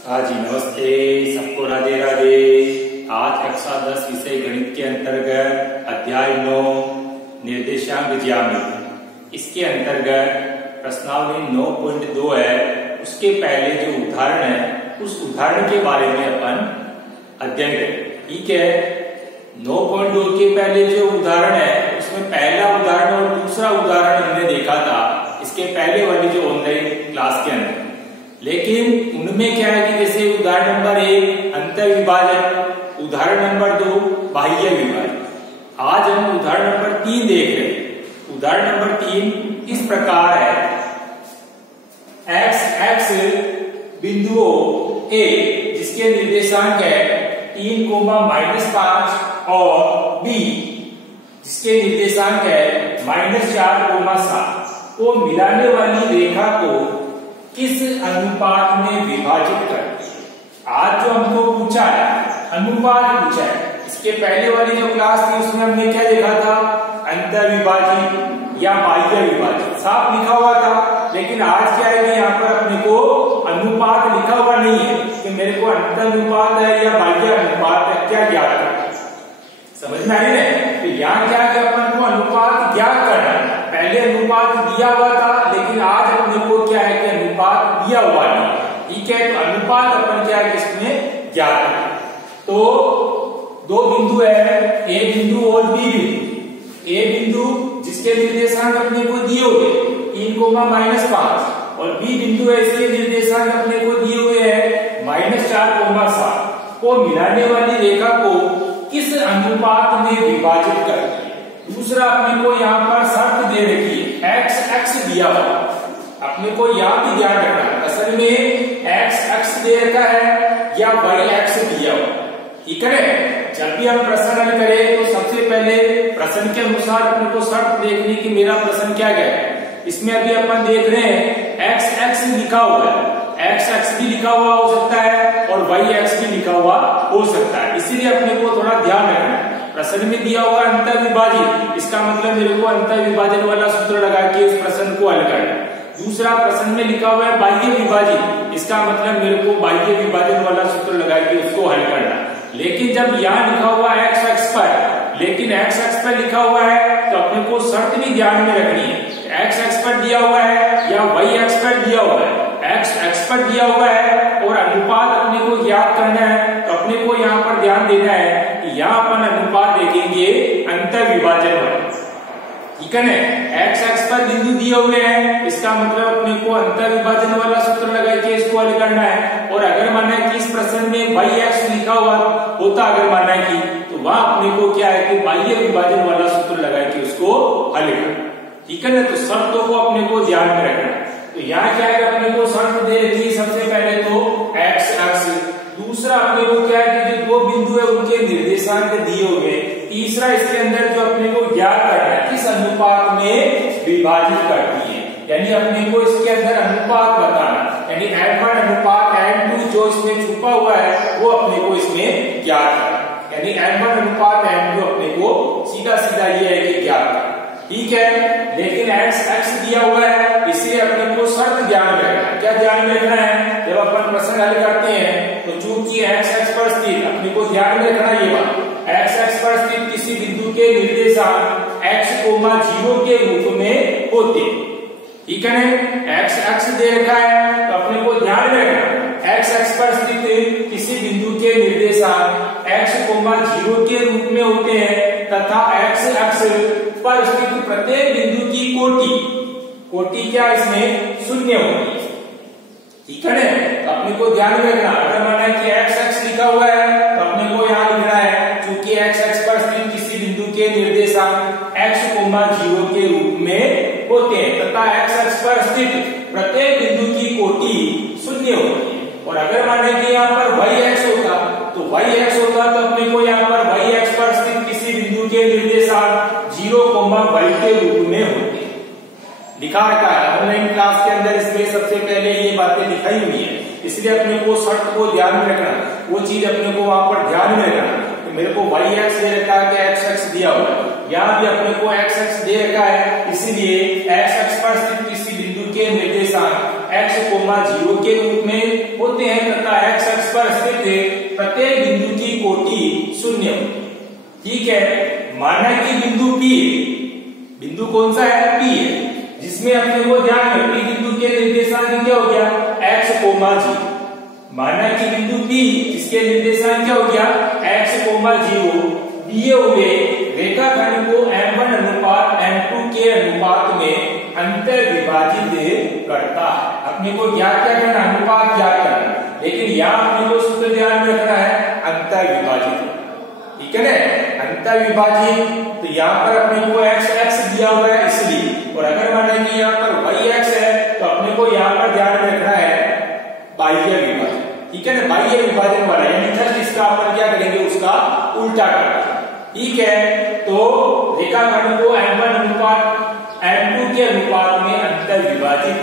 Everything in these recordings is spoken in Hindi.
हाँ जी, नमस्ते सबको, राधे राधे। आज कक्षा 10 विषय गणित के अंतर्गत अध्याय 9 निर्देशांक ज्यामिति, इसके अंतर्गत प्रश्नावली 9.2 है। उसके पहले जो उदाहरण है उस उदाहरण के बारे में अपन अध्ययन करें। ठीक है, 9.2 के पहले जो उदाहरण है उसमें पहला उदाहरण और दूसरा उदाहरण हमने देखा था इसके पहले वाली जो ऑनलाइन क्लास के अंदर। लेकिन उनमें क्या है कि जैसे उदाहरण नंबर 1 अंतर विभाजन, उदाहरण नंबर 2 बाह्य विभाजन। आज हम उदाहरण नंबर 3 देख रहे हैं। उदाहरण नंबर 3 इस प्रकार है, x बिंदुओं A जिसके निर्देशांक है 3, -5 और B जिसके निर्देशांक है -4, -7 को मिलाने वाली रेखा को किस अनुपात में विभाजित करते हैं। आज जो हमको पूछा है अनुपात पूछा है। इसके पहले वाली जो क्लास थी उसमें हमने क्या देखा था, अंतर विभाजित या बाह्य विभाजित साफ लिखा हुआ था। लेकिन आज क्या है कि यहाँ पर अपने को अनुपात लिखा हुआ नहीं है कि मेरे को अंतर अनुपात है या बाह्य अनुपात है, क्या ज्ञात करना है। समझ में आ रही है? तो यहाँ क्या है, अपन को अनुपात ज्ञात करना है। पहले अनुपात दिया हुआ था, लेकिन आज अपने को क्या है कि अनुपात दिया हुआ नहीं। ठीक है, तो अनुपात अपन क्या है इसमें ज्ञात करना। तो दो बिंदु है, ए बिंदु और बी बिंदु। ए बिंदु जिसके निर्देशांक अपने को दिए हुए 3, -5 और बी बिंदु है इसके निर्देशांक अपने को दिए हुए हैं -4, -7 को मिलाने वाली रेखा को किस अनुपात में विभाजित करते हैं। दूसरा अपने को यहाँ पर शर्त दे रखी है, x दिया हुआ। अपने को यहाँ भी ध्यान रखना है, असल में x दे रखा है या y दिया हुआ। ठीक है, जब भी हम प्रश्न हल करें तो सबसे पहले प्रश्न के अनुसार अपने को शर्त देखनी कि मेरा प्रश्न क्या है। इसमें अभी अपन देख रहे हैं x लिखा हुआ है, x भी लिखा हुआ हो सकता है और y भी लिखा हुआ हो सकता है। इसीलिए अपने को थोड़ा ध्यान रखना है। प्रश्न में दिया हुआ अंतर विभाजित, इसका मतलब मेरे को अंतर विभाजन वाला सूत्र लगा के उस प्रश्न को हल करना है। दूसरा प्रश्न में लिखा हुआ है बाह्य विभाजित, इसका मतलब मेरे को बाह्य विभाजन वाला सूत्र लगा के उसको हल करना है। लेकिन जब यहाँ लिखा हुआ है x पर, लेकिन x पर लिखा हुआ है तो अपने को शर्त भी ध्यान में रखनी है। x पर दिया हुआ है या y पर दिया हुआ है। x पर दिया हुआ है और अनुपात अपने को ज्ञात करना है, तो अपने को यहाँ पर ध्यान देना है कि यहाँ अपन अनुपात देखेंगे अंतर विभाजन वाला। ठीक है ना, x पर बिंदु दिए हुए हैं, इसका मतलब अपने को अंतर विभाजन वाला सूत्र लगा के इसको हल करना है। और अगर माना है कि इस प्रश्न में y लिखा हुआ होता, अगर माना है कि, तो वहां अपने को क्या है कि बाह्य विभाजन वाला सूत्र लगा के उसको हल करना। ठीक है ना, तो शर्तों को अपने को ध्यान में रखना है। तो यहाँ क्या है, अपने को शर्त दे दी सबसे पहले तो x। दूसरा अपने को क्या है कि जो दो बिंदु है उनके निर्देशांक दिए हुए। तीसरा इसके अंदर जो अपने को ज्ञात करना है किस अनुपात में विभाजित करती है, यानी अपने को इसके अंदर अनुपात बताना, यानी n1 अनुपात n2 जो इसमें छुपा हुआ है वो अपने को इसमें ज्ञात करना, यानी n1 अनुपात n2 अपने को सीधा ये है कि ज्ञात करना। ठीक है, लेकिन x दिया हुआ है, इसलिए अपने को शर्त ध्यान में रखना है। क्या ध्यान में रखना है, जब अपन प्रश्न हल करते हैं तो चूंकि x पर स्थित, अपने को ध्यान में रखना ये बात, x पर स्थित किसी बिंदु के निर्देशांक x, 0 के रूप में होते। ठीक है ना, x दे रखा है तो अपने को ध्यान में रखना x पर स्थित किसी बिंदु के निर्देशांक x, 0 के रूप में होते हैं तथा x पर स्थित प्रत्येक बिंदु की कोटि क्या इसमें 0 होती है। ठीक है ना, तो अपने को ध्यान में रखना, अगर माना है कि x लिखा हुआ है तो अपने को यहाँ लिखना है चूंकि x पर स्थित किसी बिंदु के निर्देशांक x, 0 के रूप में होते हैं तथा x पर स्थित प्रत्येक बिंदु की कोटि 0 होती है। और अगर माने कि यहाँ पर y होता तो अपने को यहाँ पर y पर स्थित किसी बिंदु के निर्देशांक 0, y के रूप में होते हैं। लिखा रखा है ऑनलाइन क्लास के अंदर, इसमें सबसे पहले ये बातें दिखाई हुई है। इसलिए अपने को शर्त को ध्यान में रखना, वो चीज अपने को वहां पर ध्यान में रखना। तो मेरे को y दे रखा है, x दिया हुआ है, यहाँ भी अपने को x दे रखा है, इसीलिए x पर स्थित किसी बिंदु के निर्देशांक x, 0 के रूप में होते हैं तथा ठीक है, माना कि बिंदु P, बिंदु कौन सा है? P है, जिसमें अपने को ध्यान में P बिंदु के निर्देशांक क्या हो गया? x, g। माना कि बिंदु P जिसके निर्देशांक क्या हो गया? x, 0 दिए हुए रेखाखंड को m1 अनुपात m2 के अनुपात में अंतर विभाजित करता है। अपने को ज्ञात क्या करना? अनुपात ज्ञात करना, लेकिन यहाँ अपने को सूत्र ध्यान में रखना है अंतर विभाजित, ठीक है ना? अंतर विभाजित, तो यहाँ पर अपने को x दिया हुआ है इसलिए, और अगर माने कि यहाँ पर y है तो अपने को यहाँ पर ध्यान में रखना है बाह्य विभाजन, ठीक है ना? बाह्य विभाजन वाला, यानी जस्ट इसका अपन क्या करेंगे? उसका उल्टा करेंगे, ठीक है? तो रेखाखंड को m1 अनुपात m2 के अनुपात में अंतर विभाजित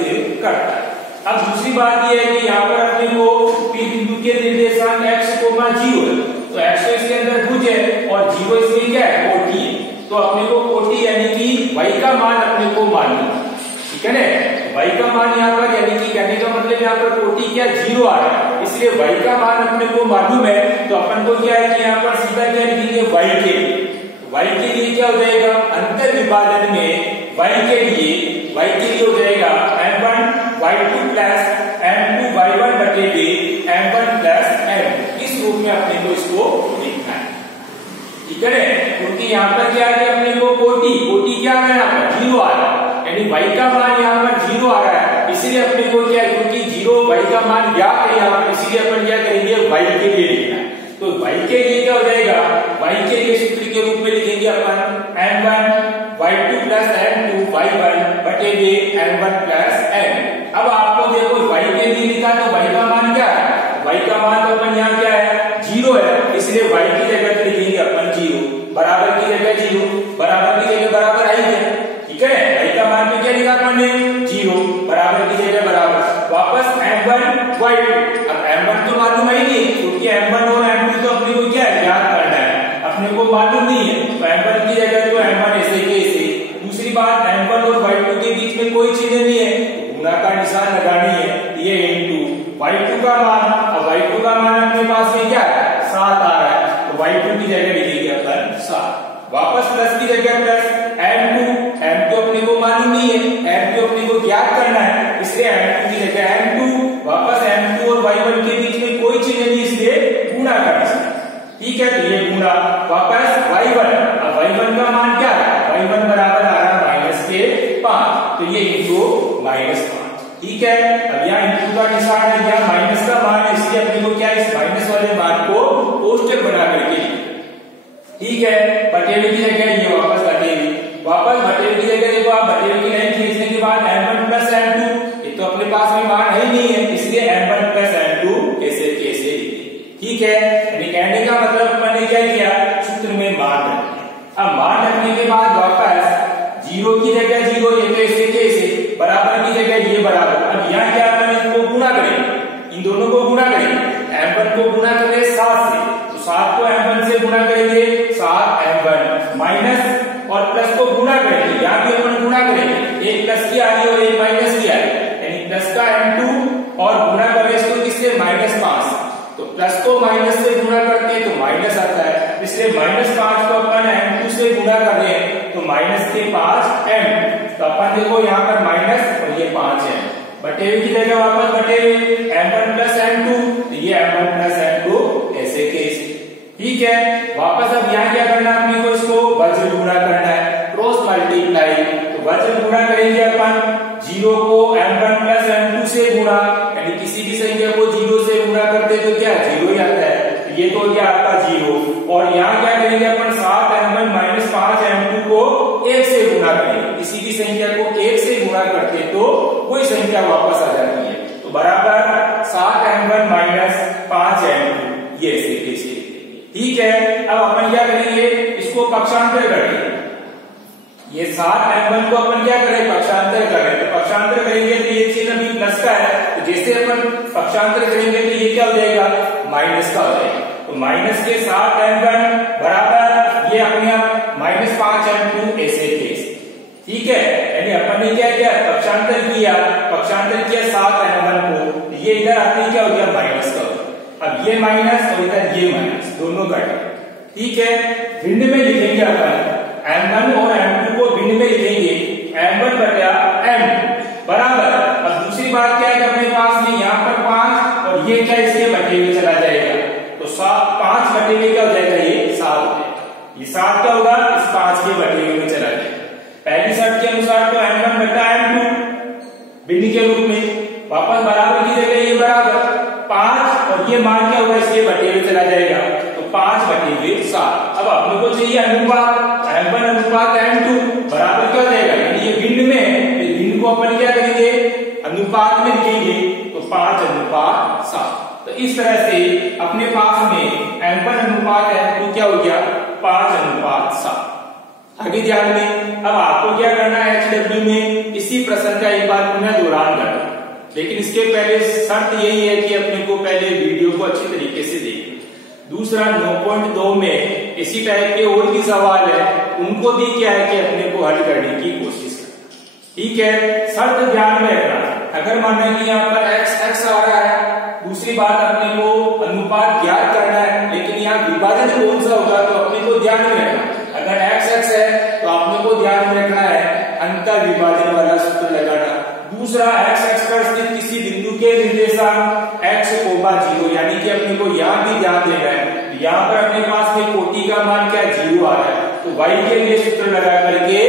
करता है। अब दूसरी बात यह है कि यहाँ पर अपने को P बिंदु के निर्देशांक x, 0 है, तो x तो इसके अंदर भुज है और 0 इसमें क्या है? कोटि है, तो अपने को कोटि यानी कि y का मान अपने को मालूम है, ठीक है ना? y का मान यहाँ पर, यानी कि कहने का मतलब यहाँ पर कोटि क्या? 0 आ रहा है, इसलिए y का मान अपने को मालूम है, तो अपन को क्या है कि यहाँ पर सीधा क्या लिखेंगे? y के लिए क्या हो जाएगा? अंतर विभाजन में y के लिए हो जाएगा m1 y2 plus m2 y1 बटे m1 प्लस m। इस रूप में अपने को इसको लिखना है, ठीक है, क्योंकि यहाँ पर क्या है? अपने को कोटि क्या है? यहाँ पर 0 आ रहा है, यानी y का मान यहाँ पर 0 आ रहा है, इसलिए अपने को क्या है? क्योंकि 0 y का मान ज्ञात है यहाँ पर, इसलिए अपन क्या करेंगे? y के लिए लिखना है। तो y के लिए क्या हो जाएगा? y के लिए सूत्र के रूप में लिखेंगे अपन m1 y2 plus m2 y1 बटे m1 प्लस m। अब आपको देखो y के लिए लिखा तो y का मान क्या है? y का मान तो अपन यहाँ क्या है? 0 है, इसलिए y की जगह लिखेंगे अपन 0, बराबर की जगह 0, बराबर की जगह बराबर आई है, ठीक है? y का मान में क्या लिखा अपन ने? 0, बराबर की जगह बराबर, वापस m1 y2। अब m1 तो मालूम है ही नहीं, क्योंकि m1 और m2 तो अपने को क्या है? ज्ञात करना है, अपने को मालूम नहीं है, तो m1 की जगह तो m1 ऐसे के ऐसे। दूसरी बात, m1 और y2 के बीच में कोई चिन्ह नहीं है, गुणा का निशान लगानी है, ये into y2 का मान, अब y2 का मान अपने पास में क्या है? 7 आ रहा है, तो y2 की जगह लिखेंगे अपन 7, वापस प्लस की जगह प्लस m2 अपने को मालूम नहीं है, m2 अपने को ज्ञात करना है, इसलिए m2 की जगह m2, वापस m2 और y1 के बीच में कोई चिन्ह नहीं, इसलिए गुणा का निशान, ठीक है? तो ये गुणा, वापस y1, अब y1 का मान क्या है? y1 बराबर आ रहा है -5, तो ये into -5, ठीक है? अब यहाँ इंटू का निशान है, यहाँ माइनस का मान है, इसलिए अपने को क्या? इस माइनस वाले मान को कोष्टक बना करके, ठीक है? बटेवी की जगह ये वापस बटेवी की जगह देखो आप, बटेवी की लाइन खींचने के बाद m1 प्लस m2, ये तो अपने पास में मान है ही नहीं है, इसलिए m1 प्लस m2 कैसे ठीक है? यानी कहने का मतलब मैंने क्या किया? सूत्र में मान रखा। अब मान रखने के बाद वापस 0 की जगह 0, ये तो ऐसे कैसे, बराबर की जगह ये बराबर। अब यहाँ क्या अपन इनको गुणा करेंगे, इन दोनों को गुणा करेंगे, m1 को गुणा करें 7 से, तो 7 को m1 से गुणा करेंगे, 7m1 माइनस और प्लस को गुणा करेंगे, यहाँ भी अपन गुणा करेंगे, एक प्लस की आ रही है और एक माइनस की आ रही है, यानी प्लस का m2 और गुणा करें इसको किससे? -5, तो प्लस को माइनस से गुणा करते हैं तो माइनस आता है, इसलिए -5 को अपन m2 से गुणा कर रहे हैं तो -5m, तो अपन देखो यहाँ पर माइनस और ये 5m, बटेवे की जगह वापस बटेवे m1 प्लस m2, तो ये m1 प्लस m2 ऐसे के ऐसे, ठीक है? वापस अब यहाँ क्या करना है अपने को? इसको वज्र गुणा करना है, क्रॉस मल्टीप्लाई, तो वज्र गुणा करेंगे अपन 0 को m1 प्लस m2 से गुणा, यानी किसी भी संख्या को 0 से गुणा करते तो क्या 0 ही आता है, तो ये तो क्या आपका 0, और यहाँ क्या करेंगे अपन 7m1 माइनस 5m2 को 1 से गुणा करेंगे, किसी भी संख्या को 1 से गुणा करते तो कोई संख्या वापस आ जाती है, तो बराबर 7m1 माइनस 5m2, ये ऐसे, ठीक है? अब अपन क्या करेंगे? इसको पक्षांतर करेंगे, ये 7m1 को अपन क्या करें? पक्षांतर करें, तो पक्षांतर करेंगे तो ये चिन्ह अभी प्लस का है, तो जैसे अपन पक्षांतर करेंगे तो ये क्या हो जाएगा? माइनस का हो जाएगा, तो माइनस के 7m1 बराबर ये अपने आप -5m2 ऐसे केस, ठीक है? यानी अपन ने क्या किया? पक्षांतर किया 7m1 को, ये इधर आते क्या हो गया? माइनस का हो गया, अब ये माइनस और इधर ये माइनस, दोनों कट, ठीक है, भिन्न में लिखेंगे अपन m1 और m2 को भिन्न में लिखेंगे m1 बटा m बराबर। अब दूसरी बात क्या है कि अपने पास में यहाँ पर 5 और ये क्या इसके बटे हुए चला जाएगा, तो 5 बटे हुए क्या हो जाएगा, ये 7 हो जाएगा। ये 7 क्या होगा, इस 5 के बटे हुए में चला जाएगा। पहली शर्त के अनुसार तो m1 बटा m2 भिन्न के रूप में, वापस बराबर की जगह ये बराबर 5 और ये मान क्या होगा, इसके बटे हुए चला जाएगा, तो 5 बटे हुए 7। अब अपने को चाहिए अनुपात, m1 अनुपात m2 बराबर क्या हो जाएगा, यानी ये भिन्न में, भिन्न को अपन क्या करेंगे, अनुपात में लिखेंगे, तो 5 अनुपात 7। तो इस तरह से अपने पास में m1 अनुपात m2 क्या हो गया, 5 अनुपात 7। आगे ध्यान में, अब आपको क्या करना है HW में इसी प्रश्न का एक बार पुनः दोहरान करना, लेकिन इसके पहले शर्त यही है कि अपने को पहले वीडियो को अच्छी तरीके से देखना। दूसरा 9.2 में इसी टाइप के और भी सवाल है, उनको भी क्या है कि अपने को हल करने की कोशिश करना, ठीक है। शर्त ध्यान में रखना, अगर माना कि यहाँ पर x आ रहा है, दूसरी बात अपने को अनुपात ज्ञात करना है, लेकिन यहाँ विभाजन कौन सा होगा, तो अपने को ध्यान में रखना, अगर x है तो अपने को ध्यान में रखना है अंतर विभाजन वाला सूत्र लगाना। दूसरा x पर स्थित किसी बिंदु के निर्देशांक x, 0 यानी कि अपने को यहाँ भी ध्यान देना है, यहाँ पर अपने पास में कोटि का मान क्या 0 आ रहा है, तो y के लिए सूत्र लगा करके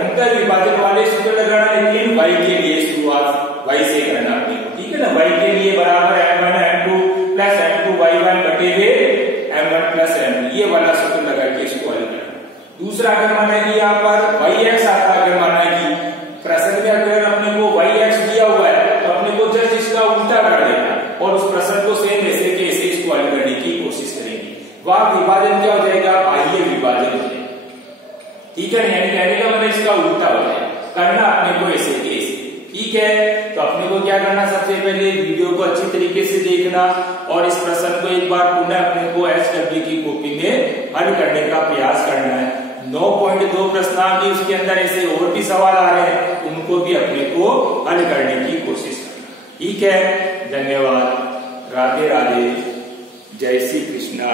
अंतर विभाजन वाले सूत्र लगाना, लेकिन y के लिए शुरुआत y से करना अपने को, ठीक है ना। y के लिए बराबर m1 m2 plus m2 y1 बटे हुए m1 प्लस m2, ये वाला सूत्र लगा के इसको हल करना। दूसरा अगर माना कि यहाँ पर yx आता है, अगर माना कि प्रश्न में अगर अपने को yx दिया हुआ है तो अपने को जस्ट इसका उल्टा कर देना और उस प्रश्न को सेम ऐसे के ऐसे इसको हल करने की कोशिश करेंगे। वह विभाजन क्या हो जाएगा, बाह्य विभाजन हो जाएगा, ठीक है, यानी कहने का मतलब इसका उल्टा हो जाएगा, करना अपने को ऐसे के ऐसे, ठीक है। तो अपने को क्या करना, सबसे पहले वीडियो को अच्छी तरीके से देखना और इस प्रश्न को एक बार पुनः अपने को HW की कॉपी में हल करने का प्रयास करना है। 9.2 प्रश्नावली, उसके अंदर ऐसे और भी सवाल आ रहे हैं, उनको भी अपने को हल करने की कोशिश करना, ठीक है। धन्यवाद, राधे राधे, जय श्री कृष्णा।